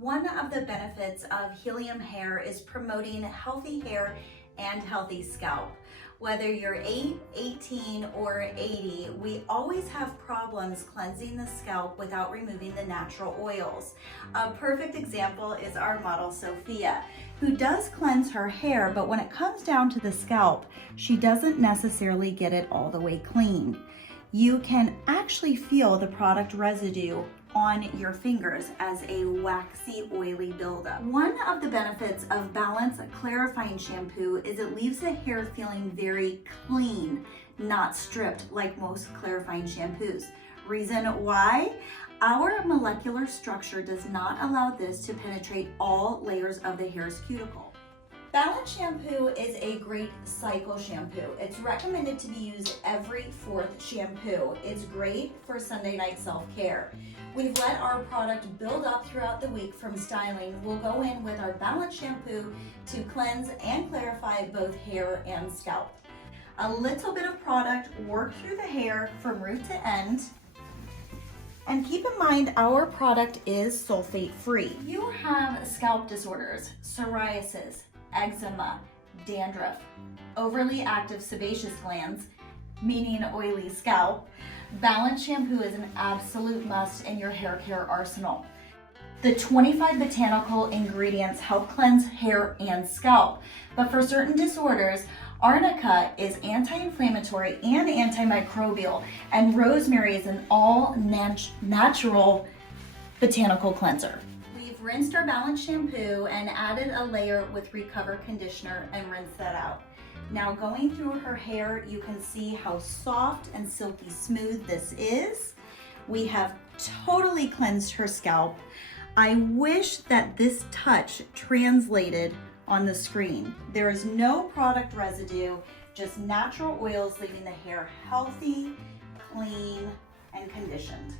One of the benefits of Healium Hair is promoting healthy hair and healthy scalp. Whether you're 8, 18, or 80, we always have problems cleansing the scalp without removing the natural oils. A perfect example is our model Sophia, who does cleanse her hair, but when it comes down to the scalp, she doesn't necessarily get it all the way clean. You can actually feel the product residue on your fingers as a waxy, oily buildup. One of the benefits of Balance Clarifying Shampoo is it leaves the hair feeling very clean, not stripped like most clarifying shampoos. Reason why? Our molecular structure does not allow this to penetrate all layers of the hair's cuticle. Balance Shampoo is a great cycle shampoo. It's recommended to be used every 4th shampoo. It's great for Sunday night self-care. We've let our product build up throughout the week from styling. We'll go in with our Balance Shampoo to cleanse and clarify both hair and scalp. A little bit of product work through the hair from root to end. And keep in mind, our product is sulfate free. You have scalp disorders, psoriasis, eczema, dandruff, overly active sebaceous glands, meaning oily scalp. Balance Shampoo is an absolute must in your hair care arsenal. The 25 botanical ingredients help cleanse hair and scalp, but for certain disorders, arnica is anti-inflammatory and antimicrobial, and rosemary is an all-natural botanical cleanser. We've rinsed our Balance Shampoo and added a layer with Recover Conditioner and rinsed that out. Now going through her hair, you can see how soft and silky smooth this is. We have totally cleansed her scalp. I wish that this touch translated on the screen. There is no product residue, just natural oils leaving the hair healthy, clean, and conditioned.